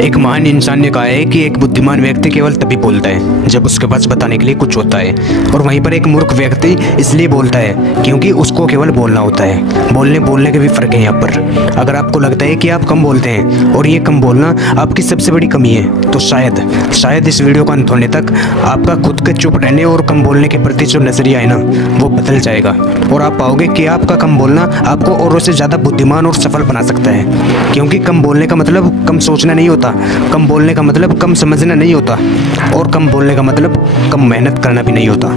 एक महान इंसान ने कहा है कि एक बुद्धिमान व्यक्ति केवल तभी बोलता है जब उसके पास बताने के लिए कुछ होता है, और वहीं पर एक मूर्ख व्यक्ति इसलिए बोलता है क्योंकि उसको केवल बोलना होता है। बोलने के भी फर्क है यहाँ पर। अगर आपको लगता है कि आप कम बोलते हैं और ये कम बोलना आपकी सबसे बड़ी कमी है, तो शायद इस वीडियो का अंत होने तक आपका खुद के चुप रहने और कम बोलने के प्रति जो नजरिया है ना, वो बदल जाएगा और आप पाओगे कि आपका कम बोलना आपको औरों से ज़्यादा बुद्धिमान और सफल बना सकता है। क्योंकि कम बोलने का मतलब कम सोचना नहीं होता, कम बोलने का मतलब कम समझना नहीं होता, और कम बोलने का मतलब कम मेहनत करना भी नहीं होता।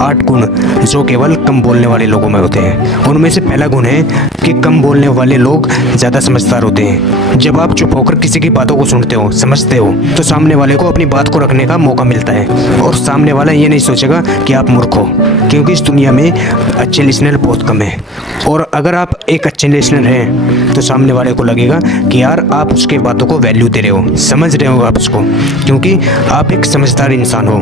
8 गुण जो केवल कम बोलने वाले लोगों में होते हैं, उनमें से पहला गुण है कि कम बोलने वाले लोग ज़्यादा समझदार होते हैं। जब आप चुप होकर किसी की बातों को सुनते हो, समझते हो, तो सामने वाले को अपनी बात को रखने का मौका मिलता है, और सामने वाला ये नहीं सोचेगा कि आप मूर्ख हो, क्योंकि इस दुनिया में अच्छे लिसनर बहुत कम है। और अगर आप एक अच्छे लिसनर हैं तो सामने वाले को लगेगा कि यार आप उसके बातों को वैल्यू दे रहे हो, समझ रहे हो आप उसको, क्योंकि आप एक समझदार इंसान हो।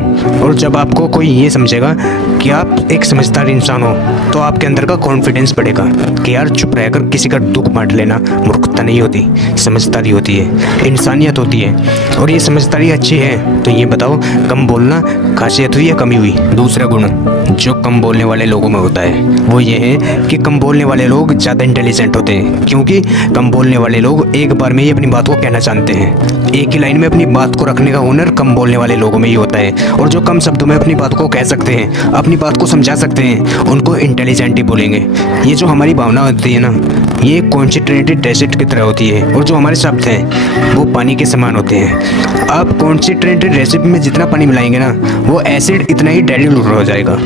और जब आपको कोई ये समझेगा कि आप एक समझदार इंसान हो, तो आपके अंदर का कॉन्फिडेंस बढ़ेगा कि यार चुप रहकर किसी का दुख बांट लेना मूर्खता नहीं होती, समझदारी होती है, इंसानियत होती है। और ये समझदारी अच्छी है तो ये बताओ कम बोलना खासियत हुई या कमी हुई? दूसरा गुण जो कम बोलने वाले लोगों में होता है वो ये है कि कम बोलने वाले लोग ज़्यादा इंटेलिजेंट होते हैं, क्योंकि कम बोलने वाले लोग एक बार में ही अपनी बात को कहना जानते हैं। एक ही लाइन में अपनी बात को रखने का हुनर कम बोलने वाले लोगों में ही होता है। और जो कम शब्दों में अपनी बात को कह सकते हैं, अपनी बात को समझा सकते हैं, उनको इंटेलिजेंट ही बोलेंगे। ये जो हमारी भावना होती है ना, ये कॉन्सेंट्रेटेड डेजर्ट की तरह होती है, और जो हमारे शब्द हैं वो पानी के समान होते हैं। आप कॉन्सेंट्रेटेड रेसिपी में जितना पानी मिलाएंगे ना, वो एसिड इतना ही डाइल्यूट हो जाएगा।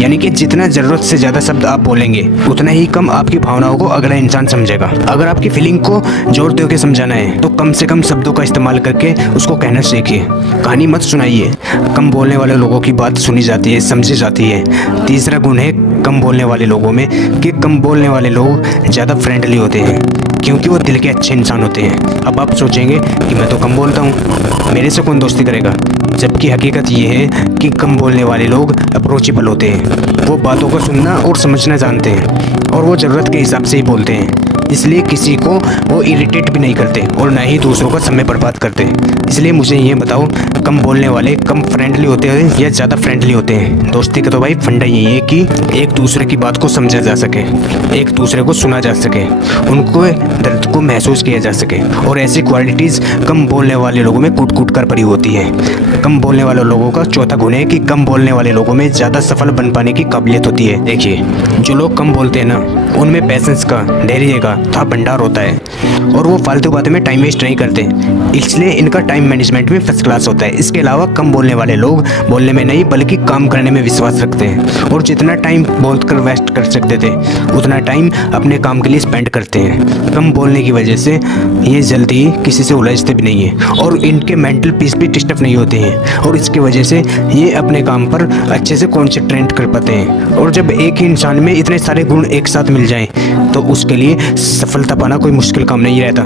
यानी कि जितना ज़रूरत से ज़्यादा शब्द आप बोलेंगे, उतना ही कम आपकी भावनाओं को अगला इंसान समझेगा। अगर आपकी फीलिंग को जोर दे के समझाना है तो कम से कम शब्दों का इस्तेमाल करके उसको कहना सीखिए। कहानी मत सुनाइए। कम बोलने वाले लोगों की बात सुनी जाती है, समझी जाती है। तीसरा गुण है कम बोलने वाले लोगों में कि कम बोलने वाले लोग ज़्यादा फ्रेंडली होते हैं, क्योंकि वो दिल के अच्छे इंसान होते हैं। अब आप सोचेंगे कि मैं तो कम बोलता हूँ, मेरे से कौन दोस्ती करेगा, जबकि हकीकत ये है कि कम बोलने वाले लोग अप्रोचेबल होते हैं। वो बातों को सुनना और समझना जानते हैं, और वो ज़रूरत के हिसाब से ही बोलते हैं। इसलिए किसी को वो इरिटेट भी नहीं करते और ना ही दूसरों का समय बर्बाद करते। इसलिए मुझे ये बताओ, कम बोलने वाले कम फ्रेंडली होते हैं या ज़्यादा फ्रेंडली होते हैं? दोस्ती का तो भाई फंडा यही है कि एक दूसरे की बात को समझा जा सके, एक दूसरे को सुना जा सके, उनको दर्द को महसूस किया जा सके। और ऐसी क्वालिटीज़ कम बोलने वाले लोगों में कूट कूट कर पड़ी होती है। कम बोलने वाले लोगों का चौथा गुण है कि कम बोलने वाले लोगों में ज़्यादा सफल बन पाने की काबिलियत होती है। देखिए, जो लोग कम बोलते हैं ना, उनमें पैसेंस का, धैर्य का था भंडार होता है, और वो फालतू बातें में टाइम वेस्ट नहीं करते, इसलिए इनका टाइम मैनेजमेंट भी फर्स्ट क्लास होता है। इसके अलावा कम बोलने वाले लोग बोलने में नहीं बल्कि काम करने में विश्वास रखते हैं, और जितना टाइम बोलकर वेस्ट कर सकते थे उतना टाइम अपने काम के लिए स्पेंड करते हैं। कम बोलने की वजह से ये जल्दी किसी से उलझते भी नहीं हैं, और इनके मेंटल पीस भी डिस्टर्ब नहीं होते हैं, और इसकी वजह से ये अपने काम पर अच्छे से कॉन्सेंट्रेट कर पाते हैं। और जब एक ही इंसान में इतने सारे गुण एक साथ मिल जाएं तो उसके लिए सफलता पाना कोई मुश्किल काम नहीं रहता।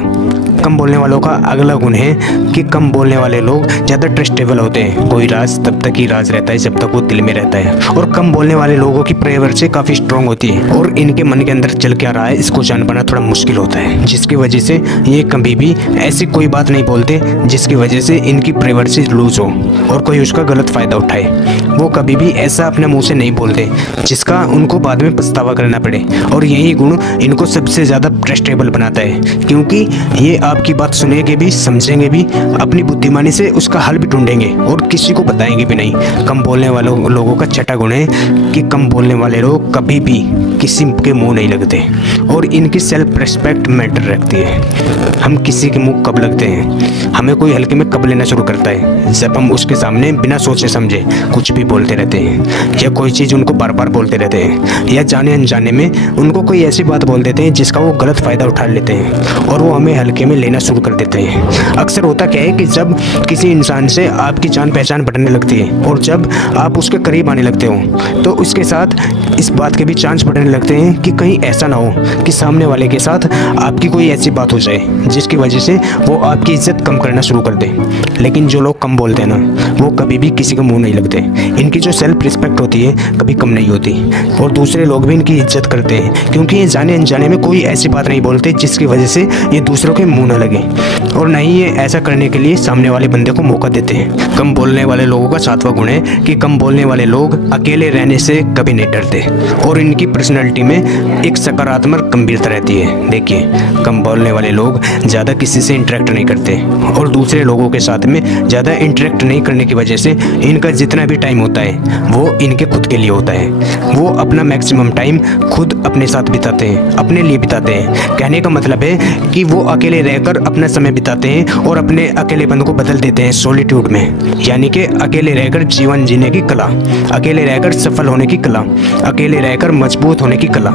कम बोलने वालों का अगला गुण है कि कम बोलने वाले लोग ज़्यादा ट्रस्टेबल होते हैं। कोई राज तब तक ही राज रहता है जब तक वो दिल में रहता है, और कम बोलने वाले लोगों की प्राइवेसी काफ़ी स्ट्रॉन्ग होती है, और इनके मन के अंदर चल क्या रहा है इसको जान पाना थोड़ा मुश्किल होता है, जिसकी वजह से ये कभी भी ऐसी कोई बात नहीं बोलते जिसकी वजह से इनकी प्राइवेसी लूज हो और कोई उसका गलत फ़ायदा उठाए। वो कभी भी ऐसा अपने मुँह से नहीं बोलते जिसका उनको बाद में पछतावा करना पड़े, और यही गुण इनको सबसे ज़्यादा ट्रस्टेबल बनाता है, क्योंकि ये आपकी बात सुनेंगे भी, समझेंगे भी, अपनी बुद्धिमानी से उसका हल भी ढूंढेंगे और किसी को बताएंगे भी नहीं। कम बोलने वालों लोगों का छठा गुण है कि कम बोलने वाले लोग कभी भी किसी के मुंह नहीं लगते, और इनकी सेल्फ रिस्पेक्ट मैटर रखती है। हम किसी के मुंह कब लगते हैं, हमें कोई हल्के में कब लेना शुरू करता है? जब हम उसके सामने बिना सोचे समझे कुछ भी बोलते रहते हैं, या कोई चीज़ उनको बार बार बोलते रहते हैं, या जाने अनजाने में उनको कोई ऐसी बात बोल देते हैं जिसका वो गलत फ़ायदा उठा लेते हैं, और वो हमें हल्के में लेना शुरू कर देते हैं। अक्सर होता क्या है कि जब किसी इंसान से आपकी जान पहचान बढ़ने लगती है, और जब आप उसके करीब आने लगते हो, तो उसके साथ इस बात के भी चांस बढ़ने लगते हैं कि कहीं ऐसा ना हो कि सामने वाले के साथ आपकी कोई ऐसी बात हो जाए जिसकी वजह से वो आपकी इज्जत कम करना शुरू कर दे। लेकिन जो लोग कम बोलते हैं ना, वो कभी भी किसी का मुंह नहीं लगते। इनकी जो सेल्फ रिस्पेक्ट होती है कभी कम नहीं होती, और दूसरे लोग भी इनकी इज्जत करते हैं, क्योंकि ये जाने अनजाने में कोई ऐसी बात नहीं बोलते जिसकी वजह से ये दूसरों के मुंह बोलने लगे, और न ही ये ऐसा करने के लिए सामने वाले बंदे को मौका देते हैं। कम बोलने वाले लोगों का 7वां गुण है कि कम बोलने वाले लोग अकेले रहने से कभी नहीं डरते और इनकी पर्सनैलिटी में एक सकारात्मक गंभीरता रहती है। देखिए, कम बोलने वाले लोग ज़्यादा किसी से इंटरेक्ट नहीं करते और दूसरे लोगों के साथ में ज़्यादा इंटरेक्ट नहीं करने की वजह से इनका जितना भी टाइम होता है वो इनके खुद के लिए होता है। वो अपना मैक्सिमम टाइम खुद अपने साथ बिताते हैं, अपने लिए बिताते हैं। कहने का मतलब है कि वो अकेले रहकर अपना समय बिताते हैं और अपने अकेलेपन को बदल देते हैं सॉलिट्यूड में, यानी कि अकेले रहकर जीवन जीने की कला, अकेले रहकर सफल होने की कला, अकेले रहकर मजबूत होने की कला।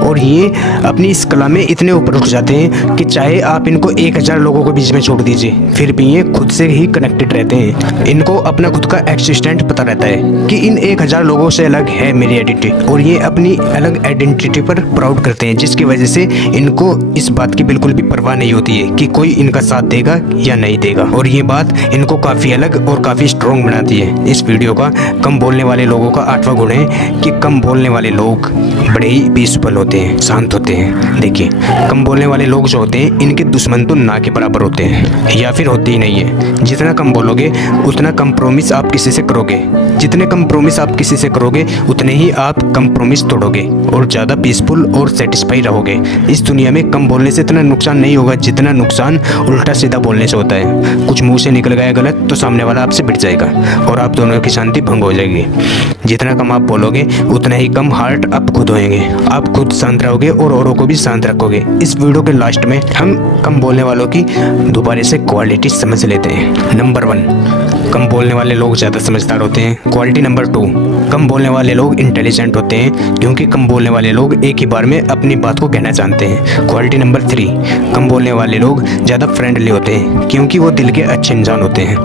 और ये अपनी इस कला में इतने ऊपर उठ जाते हैं कि चाहे आप इनको 1000 लोगों के बीच में छोड़ दीजिए, फिर भी ये खुद से ही कनेक्टेड रहते हैं। इनको अपना खुद का एक्सिस्टेंट पता रहता है कि इन 1000 लोगों से अलग है मेरी आइडेंटिटी, और ये अपनी अलग आइडेंटिटी पर प्राउड करते हैं, जिसकी वजह से इनको इस बात की बिल्कुल भी परवाह नहीं होती है कि कोई इनका साथ देगा या नहीं देगा। और ये बात इनको काफ़ी अलग और काफ़ी स्ट्रॉन्ग बनाती है। इस वीडियो का कम बोलने वाले लोगों का 8वां गुण है कि कम बोलने वाले लोग बड़े ही पीसफुल होते हैं, शांत होते हैं। देखिए, कम बोलने वाले लोग जो होते हैं इनके दुश्मन तो ना के बराबर होते हैं, या फिर होते ही नहीं है। जितना कम बोलोगे उतना कंप्रोमिस आप किसी से करोगे, जितने कंप्रोमिस आप किसी से करोगे उतने ही आप कंप्रोमिस तोड़ोगे और ज़्यादा पीसफुल और सेटिस्फाई रहोगे। इस दुनिया में कम बोलने से इतना नुकसान नहीं होगा जितना नुकसान उल्टा सीधा बोलने से होता है। कुछ मुंह से निकल गया गलत तो सामने वाला आपसे पिट जाएगा और आप दोनों की शांति भंग हो जाएगी। जितना कम आप बोलोगे उतना ही कम हार्ट आप खुद होएंगे, आप खुद शांत रहोगे और औरों को भी शांत रखोगे। इस वीडियो के लास्ट में हम कम बोलने वालों की दोबारा से क्वालिटी समझ लेते हैं। नंबर 1, कम बोलने वाले लोग ज़्यादा समझदार होते हैं। क्वालिटी नंबर 2, कम बोलने वाले लोग इंटेलिजेंट होते हैं, क्योंकि कम बोलने वाले लोग एक ही बार में अपनी बात को कहना जानते हैं। क्वालिटी नंबर 3, कम बोलने वाले लोग ज़्यादा फ्रेंडली होते हैं, क्योंकि वो दिल के अच्छे इंसान होते हैं।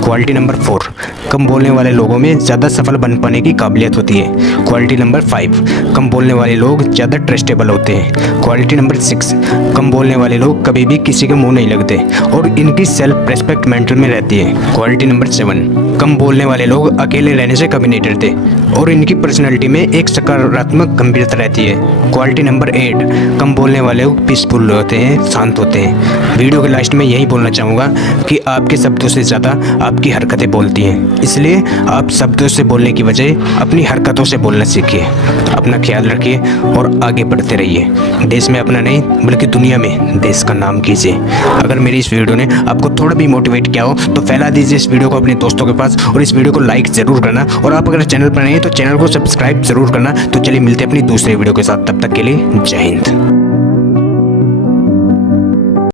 क्वालिटी नंबर 4, कम बोलने वाले लोगों में ज़्यादा सफल बन पाने की काबिलियत होती है। क्वालिटी नंबर 5, कम बोलने वाले लोग ज़्यादा ट्रस्टेबल होते हैं। क्वालिटी नंबर 6, कम बोलने वाले लोग कभी भी किसी के मुंह नहीं लगते और इनकी सेल्फ रेस्पेक्ट मेंटल में रहती है। क्वालिटी नंबर 7, कम बोलने वाले लोग अकेले रहने से कभी नहीं डरते और इनकी पर्सनैलिटी में एक सकारात्मक गंभीरता रहती है। क्वालिटी नंबर 8, कम बोलने वाले लोग पीसफुल होते हैं, शांत होते हैं। वीडियो के लास्ट में यही बोलना चाहूँगा कि आपके शब्दों से ज़्यादा आपकी हरकतें बोलती हैं, इसलिए आप शब्दों से बोलने की बजाय अपनी हरकतों से बोलना सीखिए। अपना ख्याल रखिए और आगे बढ़ते रहिए। देश में अपना नहीं बल्कि दुनिया में देश का नाम कीजिए। अगर मेरी इस वीडियो ने आपको थोड़ा भी मोटिवेट किया हो तो फैला दीजिए इस वीडियो को अपने दोस्तों के पास और इस वीडियो को लाइक ज़रूर करना, और आप अगर चैनल पर नए हैं तो चैनल को सब्सक्राइब ज़रूर करना। तो चलिए मिलते हैं अपनी दूसरे वीडियो के साथ, तब तक के लिए जय हिंद।